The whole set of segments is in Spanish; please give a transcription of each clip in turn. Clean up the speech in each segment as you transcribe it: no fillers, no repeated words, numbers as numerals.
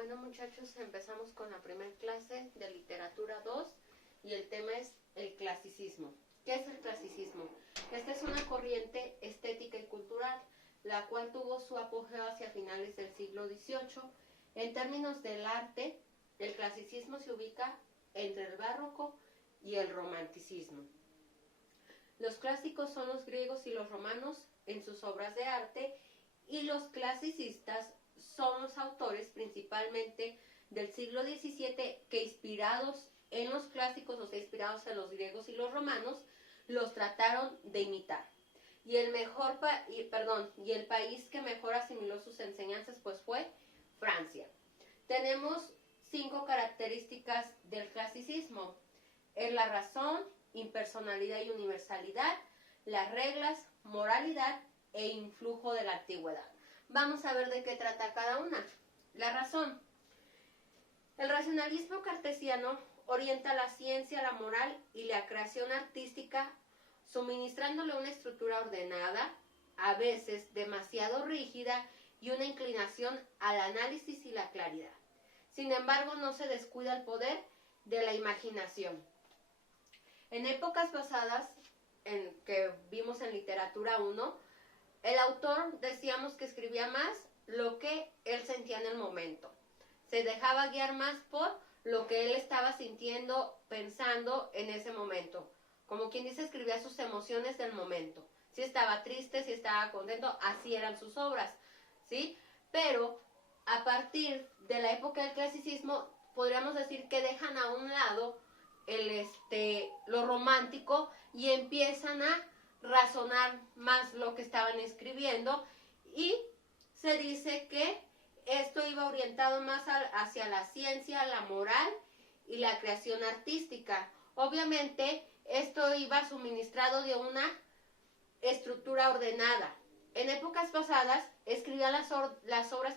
Bueno, muchachos, empezamos con la primera clase de literatura 2 y el tema es el clasicismo. ¿Qué es el clasicismo? Esta es una corriente estética y cultural, la cual tuvo su apogeo hacia finales del siglo XVIII. En términos del arte, el clasicismo se ubica entre el barroco y el romanticismo. Los clásicos son los griegos y los romanos en sus obras de arte, y los clasicistas son los autores principalmente del siglo XVII que, inspirados en los clásicos, o sea, inspirados en los griegos y los romanos, los trataron de imitar. Y el país que mejor asimiló sus enseñanzas pues fue Francia. Tenemos 5 características del clasicismo: es la razón, impersonalidad y universalidad, las reglas, moralidad e influjo de la antigüedad. Vamos a ver de qué trata cada una. La razón. El racionalismo cartesiano orienta la ciencia, la moral y la creación artística, suministrándole una estructura ordenada, a veces demasiado rígida, y una inclinación al análisis y la claridad. Sin embargo, no se descuida el poder de la imaginación. En épocas pasadas, que vimos en literatura 1, el autor decíamos que escribía más lo que él sentía en el momento. Se dejaba guiar más por lo que él estaba sintiendo, pensando en ese momento. Como quien dice, escribía sus emociones del momento. Si estaba triste, si estaba contento, así eran sus obras, ¿sí? Pero a partir de la época del clasicismo, podríamos decir que dejan a un lado lo romántico y empiezan a razonar más lo que estaban escribiendo, y se dice que esto iba orientado más hacia la ciencia, la moral y la creación artística. Obviamente esto iba suministrado de una estructura ordenada. En épocas pasadas escribían las obras,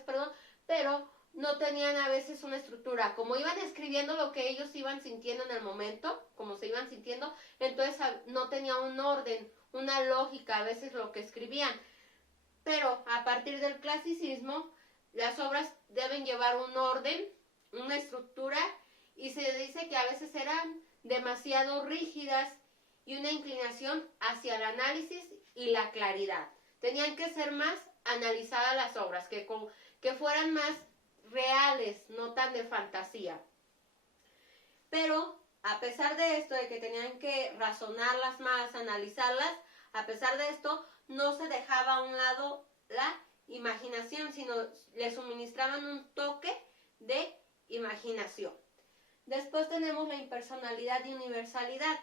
pero no tenían a veces una estructura. Como iban escribiendo lo que ellos iban sintiendo en el momento, como se iban sintiendo, entonces no tenía un orden, una lógica a veces lo que escribían. Pero a partir del clasicismo, las obras deben llevar un orden, una estructura, y se dice que a veces eran demasiado rígidas y una inclinación hacia el análisis y la claridad. Tenían que ser más analizadas las obras, que fueran más reales, no tan de fantasía. Pero a pesar de esto, de que tenían que razonarlas más, analizarlas, a pesar de esto, no se dejaba a un lado la imaginación, sino le suministraban un toque de imaginación. Después tenemos la impersonalidad y universalidad.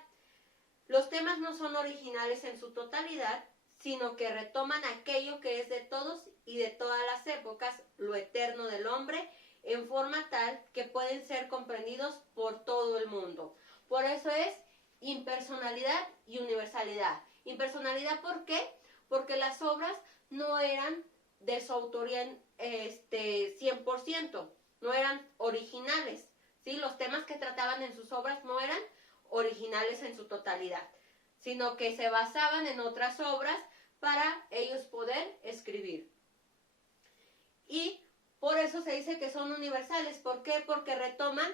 Los temas no son originales en su totalidad, sino que retoman aquello que es de todos y de todas las épocas, lo eterno del hombre, en forma tal que pueden ser comprendidos por todo el mundo. Por eso es impersonalidad y universalidad. Impersonalidad, ¿por qué? Porque las obras no eran de su autoría 100%, no eran originales, ¿sí? Los temas que trataban en sus obras no eran originales en su totalidad, sino que se basaban en otras obras para ellos poder escribir. Y por eso se dice que son universales. ¿Por qué? Porque retoman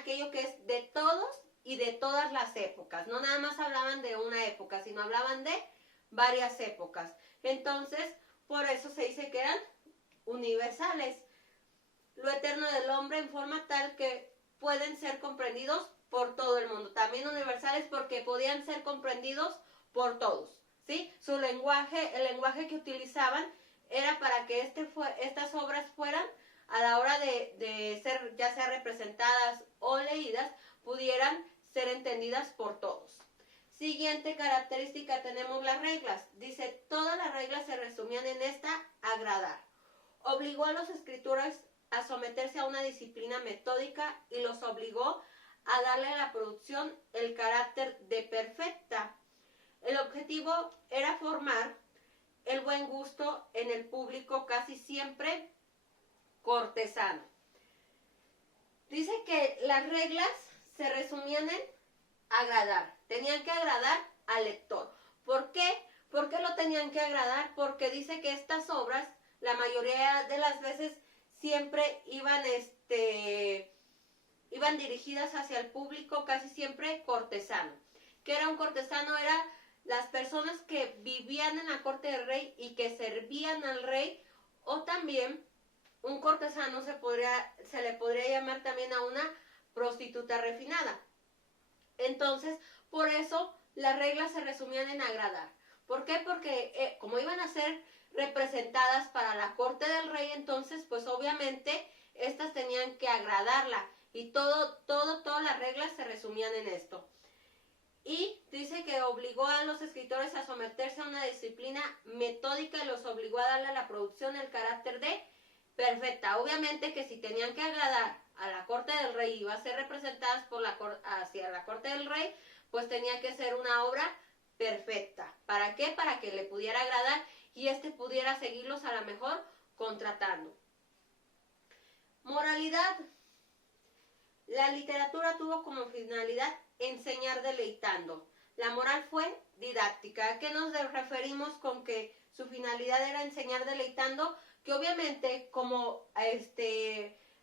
aquello que es de todos y de todas las épocas. No nada más hablaban de una época, sino hablaban de varias épocas. Entonces, por eso se dice que eran universales. Lo eterno del hombre en forma tal que pueden ser comprendidos por todo el mundo. También universales porque podían ser comprendidos por todos, ¿sí? El lenguaje que utilizaban era para que estas obras fueran, a la hora de ser ya sea representadas o leídas, pudieran ser entendidas por todos. Siguiente característica, tenemos las reglas. Dice, todas las reglas se resumían en esta: agradar. Obligó a los escritores a someterse a una disciplina metódica y los obligó a darle a la producción el carácter de perfecta. El objetivo era formar el buen gusto en el público, casi siempre cortesano. Dice que las reglas se resumían en agradar. Tenían que agradar al lector. ¿Por qué? ¿Por qué lo tenían que agradar? Porque dice que estas obras la mayoría de las veces siempre iban dirigidas hacia el público, casi siempre cortesano. ¿Qué era un cortesano? Era las personas que vivían en la corte del rey y que servían al rey, o también un cortesano se le podría llamar también a una prostituta refinada. Entonces, por eso las reglas se resumían en agradar. ¿Por qué? Porque como iban a ser representadas para la corte del rey, entonces, pues obviamente, estas tenían que agradarla. Y todas las reglas se resumían en esto. Y dice que obligó a los escritores a someterse a una disciplina metódica y los obligó a darle a la producción el carácter de perfecta. Obviamente que si tenían que agradar a la corte del rey y iba a ser representadas hacia la corte del rey, pues tenía que ser una obra perfecta. ¿Para qué? Para que le pudiera agradar y pudiera seguirlos a lo mejor contratando. Moralidad. La literatura tuvo como finalidad enseñar deleitando. La moral fue didáctica. ¿A qué nos referimos con que su finalidad era enseñar deleitando? Que obviamente como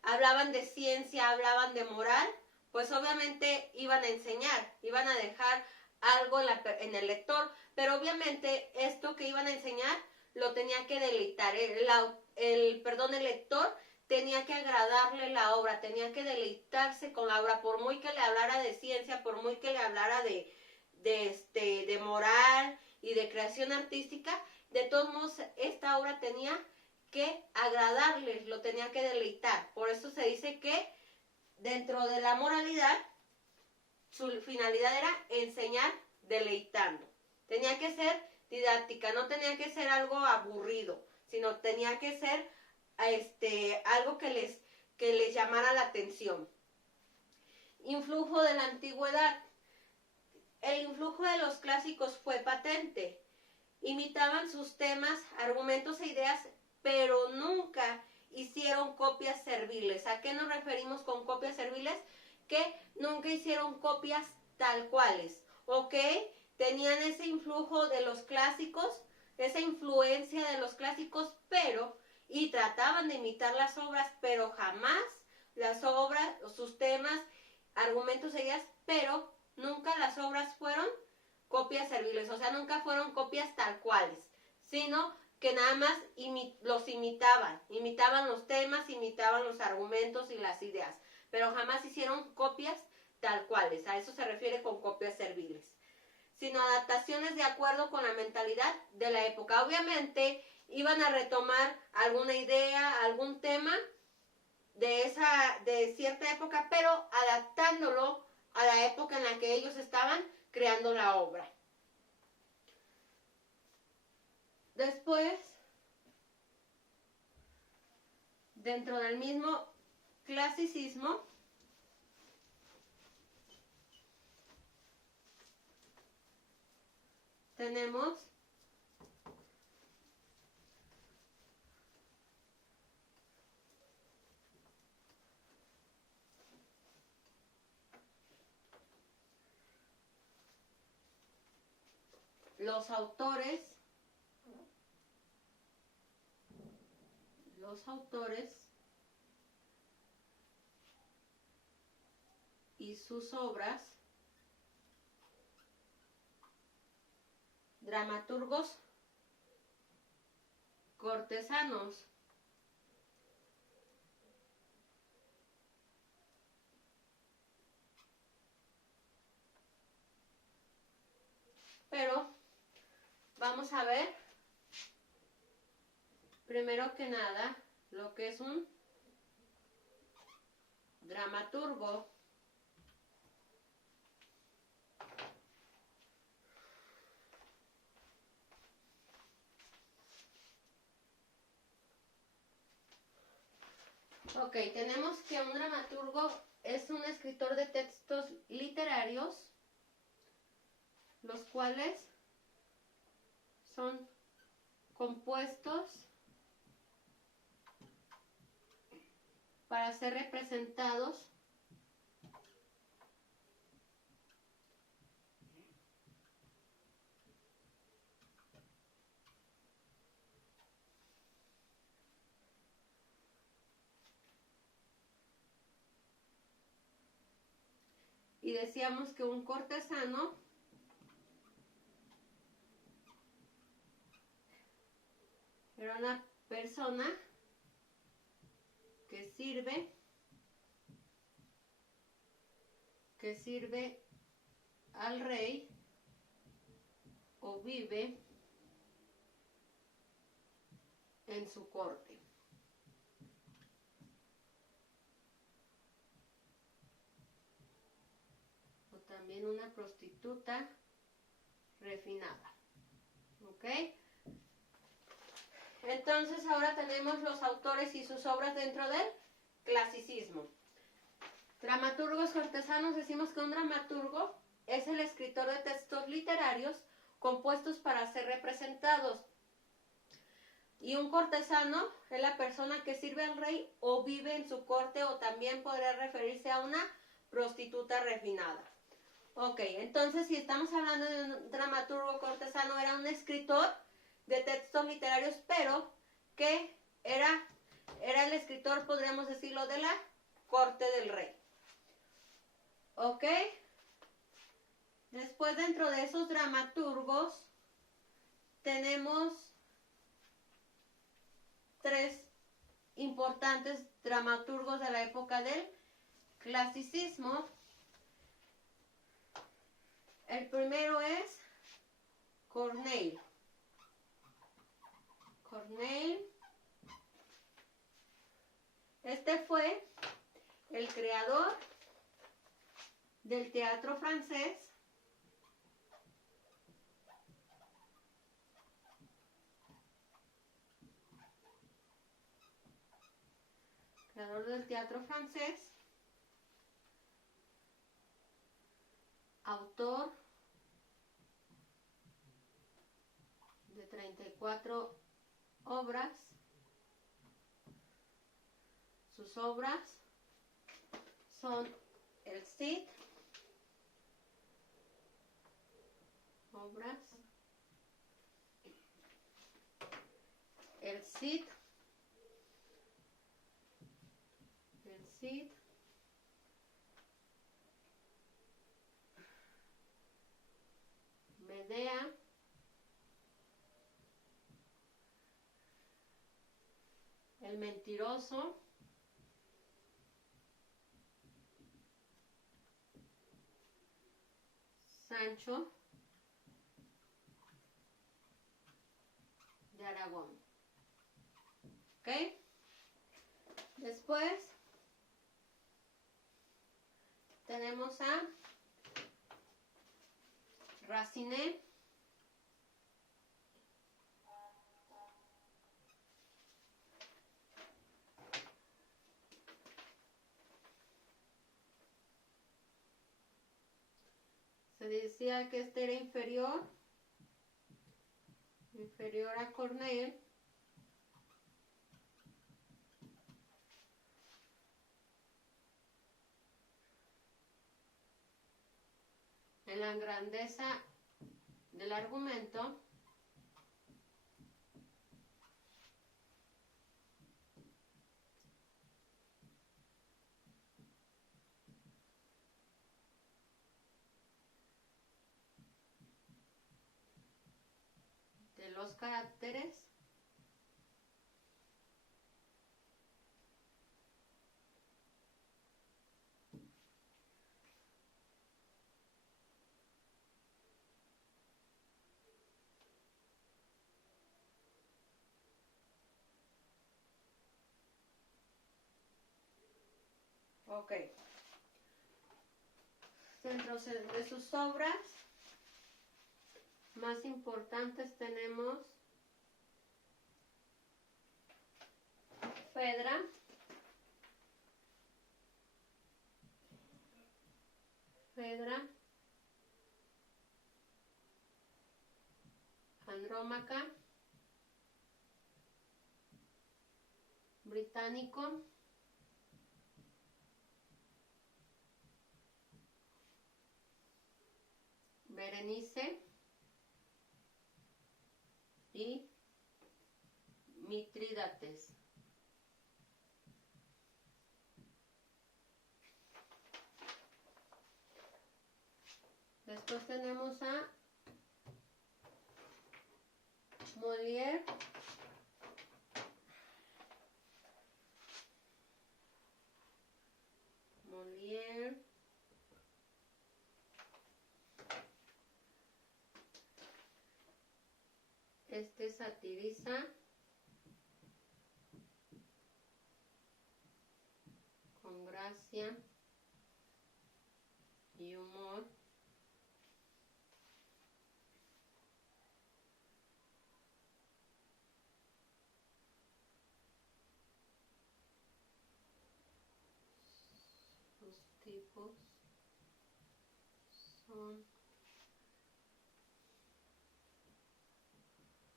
hablaban de ciencia, hablaban de moral, pues obviamente iban a enseñar, iban a dejar algo en el lector, pero obviamente esto que iban a enseñar lo tenía que deleitar. El lector tenía que agradarle la obra, tenía que deleitarse con la obra, por muy que le hablara de ciencia, por muy que le hablara de moral y de creación artística, de todos modos esta obra tenía que agradarles, lo tenía que deleitar. Por eso se dice que dentro de la moralidad, su finalidad era enseñar deleitando. Tenía que ser didáctica, no tenía que ser algo aburrido, sino tenía que ser algo que les llamara la atención. Influjo de la antigüedad. El influjo de los clásicos fue patente. Imitaban sus temas, argumentos e ideas, pero nunca hicieron copias serviles. ¿A qué nos referimos con copias serviles? Que nunca hicieron copias tal cuales, ¿ok? Tenían ese influjo de los clásicos, esa influencia de los clásicos, y trataban de imitar las obras, pero jamás las obras, sus temas, argumentos e ideas, pero nunca las obras fueron copias serviles, o sea, nunca fueron copias tal cuales, sino que nada más los imitaban los temas, imitaban los argumentos y las ideas, pero jamás hicieron copias tal cuales. A eso se refiere con copias serviles, sino adaptaciones de acuerdo con la mentalidad de la época. Obviamente iban a retomar alguna idea, algún tema de cierta época, pero adaptándolo a la época en la que ellos estaban creando la obra. Después, dentro del mismo clasicismo, tenemos los autores y sus obras, dramaturgos cortesanos. Pero vamos a ver, primero que nada, lo que es un dramaturgo. Ok, tenemos que un dramaturgo es un escritor de textos literarios, los cuales son compuestos para ser representados y decíamos que un cortesano era una persona que sirve al rey o vive en su corte. O también una prostituta refinada. ¿Ok? Entonces ahora tenemos los autores y sus obras dentro del clasicismo. Dramaturgos cortesanos, decimos que un dramaturgo es el escritor de textos literarios compuestos para ser representados. Y un cortesano es la persona que sirve al rey o vive en su corte, o también podría referirse a una prostituta refinada. Ok, entonces si estamos hablando de un dramaturgo cortesano, era un escritor de textos literarios, pero que era el escritor, podríamos decirlo, de la corte del rey. Ok. Después, dentro de esos dramaturgos, tenemos 3 importantes dramaturgos de la época del clasicismo. El primero es Corneille. Este fue el creador del teatro francés, autor de 34 obras. Sus obras son el Cid, Medea, El mentiroso, Sancho de Aragón. ¿Ok? Después tenemos a Raciné, se decía que este era inferior a Corneille, en la grandeza del argumento, de los caracteres, ok. Dentro de sus obras más importantes tenemos Fedra, Andrómaca, Británico, Berenice y Mitrídates. Después tenemos a Molière. Molière. Este satiriza con gracia y humor los tipos son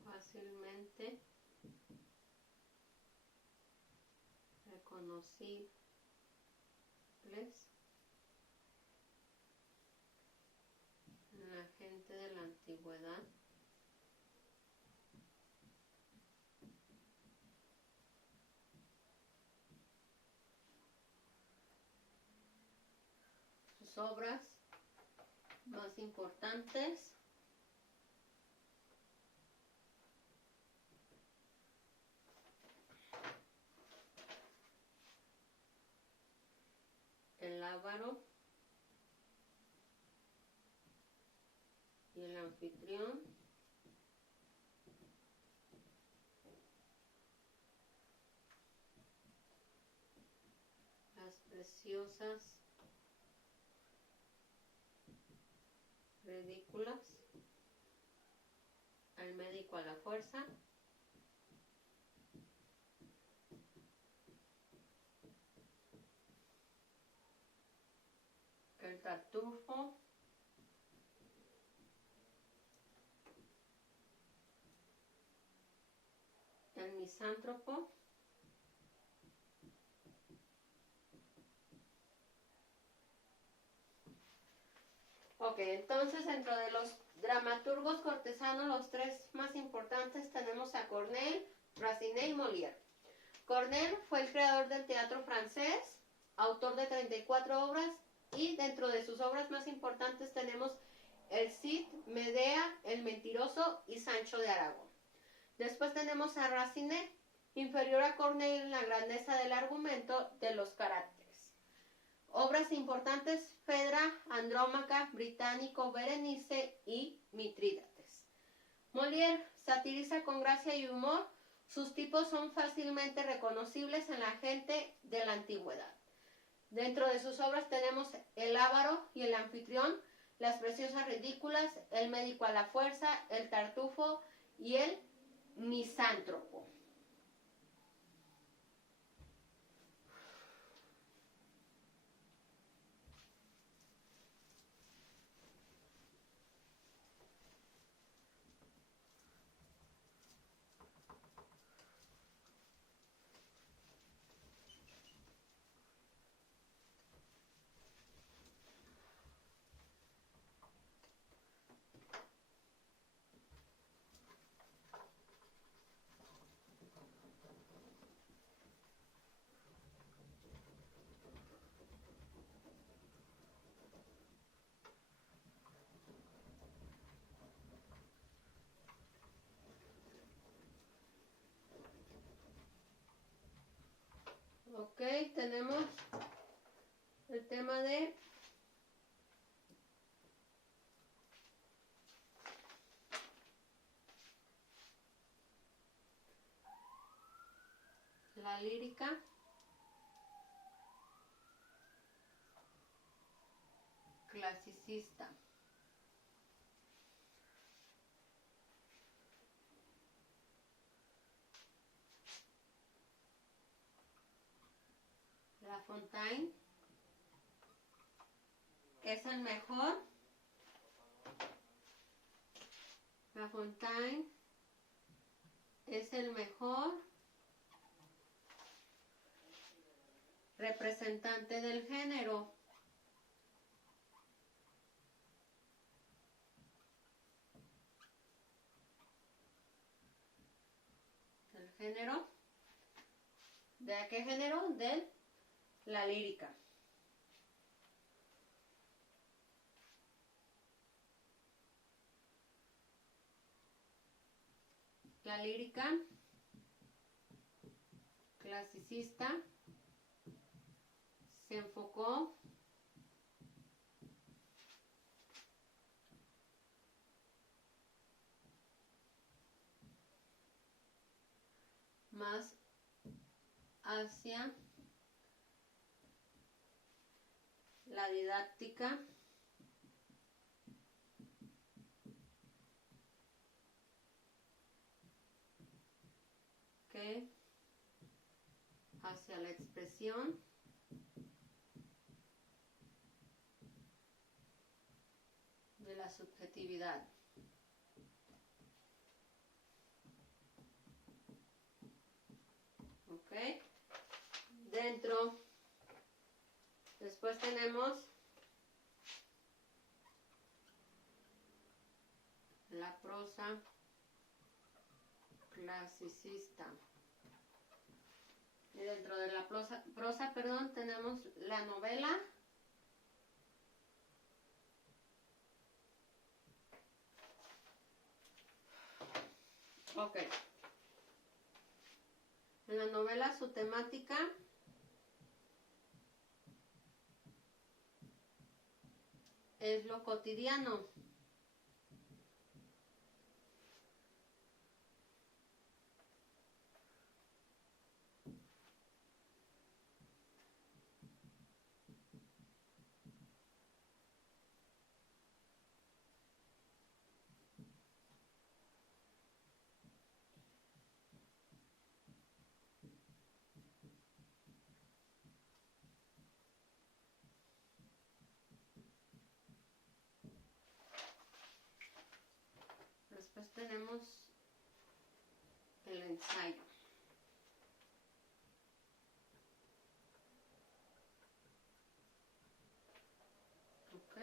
fácilmente reconocibles en la gente de la antigüedad. Sus obras más importantes El Lábaro y El Anfitrión, Las Preciosas Ridículas, El Médico a la Fuerza, El Tartufo, El Misántropo, Ok, entonces dentro de los dramaturgos cortesanos, los tres más importantes tenemos a Corneille, Racine y Molière. Corneille fue el creador del teatro francés, autor de 34 obras, y dentro de sus obras más importantes tenemos El Cid, Medea, El Mentiroso y Sancho de Aragón. Después tenemos a Racine, inferior a Corneille en la grandeza del argumento, de los caracteres. Obras importantes: Fedra, Andrómaca, Británico, Berenice y Mitrídates. Molière satiriza con gracia y humor. Sus tipos son fácilmente reconocibles en la gente de la antigüedad. Dentro de sus obras tenemos El Lábaro y El Anfitrión, Las Preciosas Ridículas, El Médico a la Fuerza, El Tartufo y El Misántropo. Ok, tenemos el tema de la lírica clasicista. La Fontaine es el mejor. La Fontaine es el mejor representante del género. ¿Del género? ¿De qué género? De la lírica. La lírica clasicista se enfocó más hacia la didáctica que hacia la expresión de la subjetividad. ¿Ok? Dentro, después tenemos la prosa clasicista. Y dentro de la prosa, tenemos la novela, ok. En la novela su temática es lo cotidiano. Después tenemos el ensayo. Ok.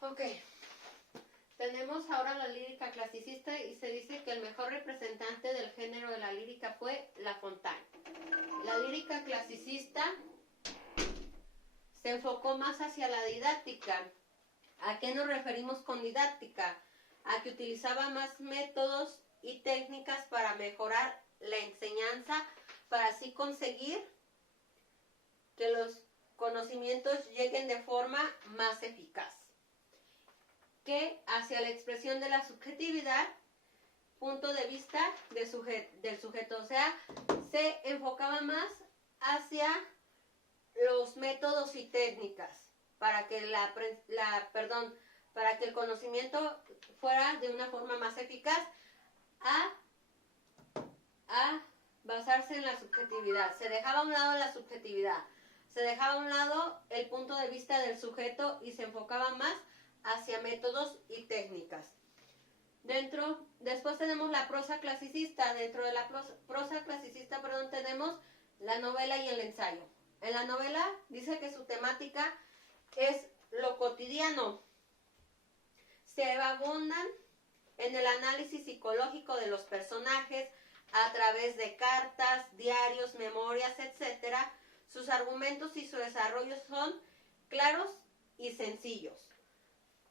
Ok, tenemos ahora la lírica clasicista y se dice que el mejor representante del género de la lírica fue La Fontaine. La lírica clasicista se enfocó más hacia la didáctica. ¿A qué nos referimos con didáctica? A que utilizaba más métodos y técnicas para mejorar la enseñanza, para así conseguir que los conocimientos lleguen de forma más eficaz. Que hacia la expresión de la subjetividad, punto de vista del sujeto, o sea, se enfocaba más hacia los métodos y técnicas para que para que el conocimiento fuera de una forma más eficaz a basarse en la subjetividad. Se dejaba a un lado la subjetividad, Se dejaba a un lado el punto de vista del sujeto y se enfocaba más hacia métodos y técnicas. Después tenemos la prosa clasicista. Dentro de la prosa clasicista, tenemos la novela y el ensayo. En la novela dice que su temática es lo cotidiano. Se abundan en el análisis psicológico de los personajes a través de cartas, diarios, memorias, etc. Sus argumentos y su desarrollo son claros y sencillos.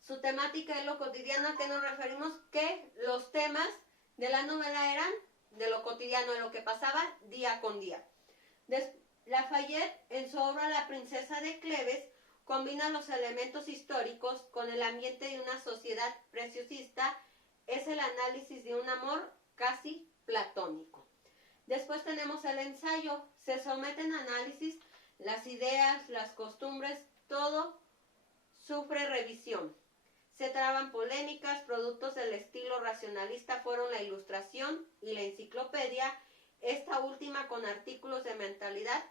Su temática es lo cotidiano. ¿A qué nos referimos? Que los temas de la novela eran de lo cotidiano, de lo que pasaba día con día. Lafayette, en su obra La princesa de Cleves, combina los elementos históricos con el ambiente de una sociedad preciosista. Es el análisis de un amor casi platónico. Después tenemos el ensayo. Se someten a análisis las ideas, las costumbres, todo sufre revisión. Se traban polémicas. Productos del estilo racionalista fueron la Ilustración y la Enciclopedia, esta última con artículos de mentalidad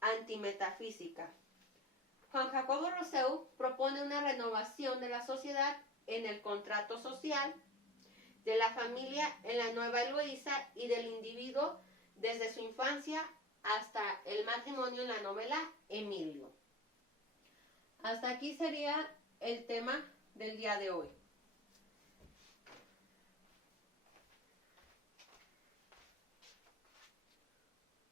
antimetafísica. Juan Jacobo Rousseau propone una renovación de la sociedad en el contrato social, de la familia en la Nueva Eloísa y del individuo desde su infancia hasta el matrimonio en la novela Emilio. Hasta aquí sería el tema del día de hoy.